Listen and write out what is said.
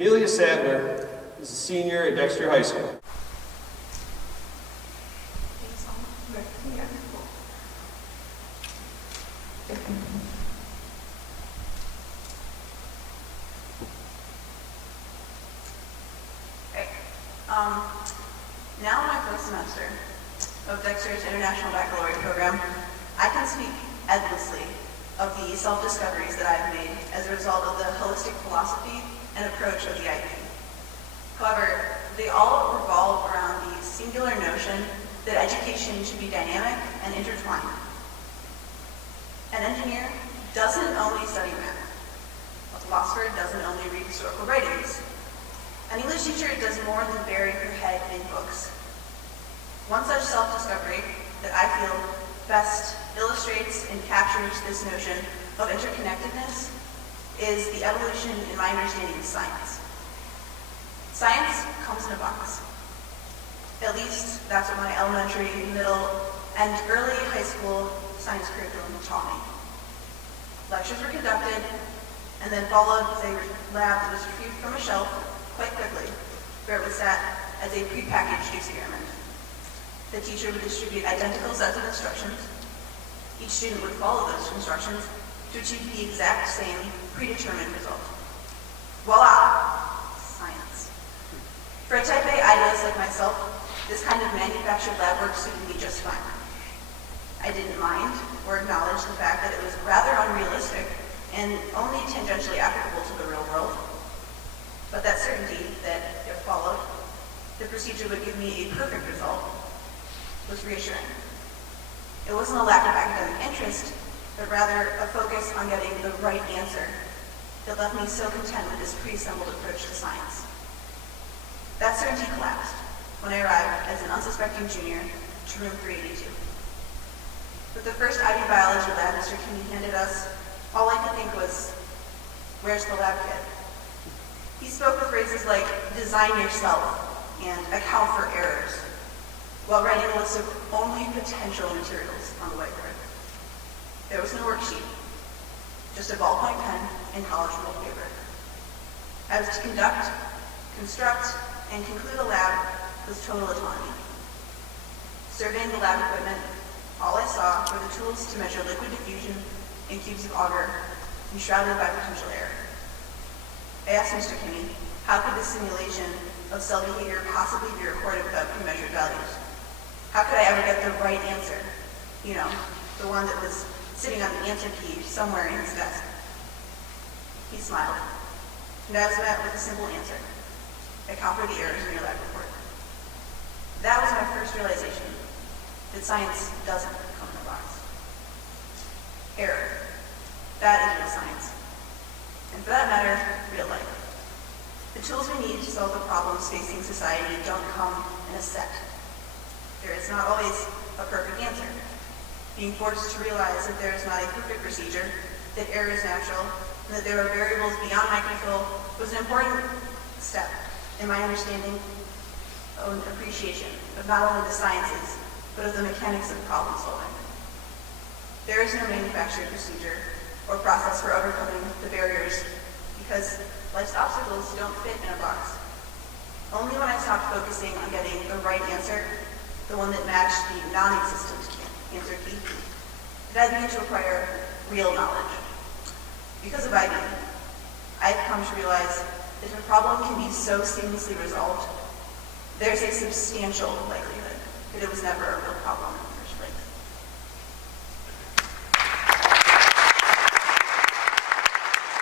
Amelia Sadler is a senior at Dexter High School. Now in my first semester of Dexter's International Baccalaureate program, I can speak endlessly of the self-discoveries that I've made as a result of the holistic philosophy and approach of the IB. However, they all revolve around the singular notion that education should be dynamic and intertwined. An engineer doesn't only study math. A philosopher doesn't only read historical writings. An English teacher does more than bury her head in books. One such self-discovery that I feel best illustrates and captures this notion of interconnectedness is the evolution in my understanding of science. Science comes in a box. At least that's what my elementary, middle, and early high school science curriculum taught me. Lectures were conducted and then followed with a lab that was retrieved from a shelf quite quickly, where it was sat as a prepackaged experiment. The teacher would distribute identical sets of instructions. Each student would follow those instructions to achieve the exact same predetermined result. Voila! Science. For a type A idealist like myself, this kind of manufactured lab work suited me just fine. I didn't mind or acknowledge the fact that it was rather unrealistic and only tangentially applicable to the real world. But that certainty that, if followed, the procedure would give me a perfect result was reassuring. It wasn't a lack of academic interest, but rather a focus on getting the right answer that left me so content with this pre-assembled approach to science. That certainty collapsed when I arrived as an unsuspecting junior to room 382. With the first IB biology lab Mr. Kinney handed us, all I could think was, where's the lab kit? He spoke with phrases like, design yourself, and account for errors, while writing a list of only potential materials on the whiteboard. There was no worksheet, just a ballpoint pen and college ruled paper. I was to conduct, construct, and conclude a lab with total autonomy. Surveying the lab equipment, all I saw were the tools to measure liquid diffusion in cubes of agar, enshrouded by potential error. I asked Mr. Kinney, how could the simulation of cell behavior possibly be recorded without pre-measured values? How could I ever get the right answer? You know, the one that was sitting on the answer key somewhere in his desk. He smiled, and I was met with a simple answer. Account for the errors in your lab report. That was my first realization that science doesn't come in a box. Error. That is real science. And for that matter, real life. The tools we need to solve the problems facing society don't come in a set. There is not always a perfect answer. Being forced to realize that there is not a perfect procedure, that error is natural, and that there are variables beyond my control was an important step in my understanding and appreciation of not only the sciences, but of the mechanics of problem solving. There is no manufactured procedure or process for overcoming the barriers because life's obstacles don't fit in a box. Only when I stopped focusing on getting the right answer, the one that matched the non-existent answer key, did I begin to acquire real knowledge. Because of IB, I've come to realize that if a problem can be so seamlessly resolved, there's a substantial likelihood that it was never a real problem.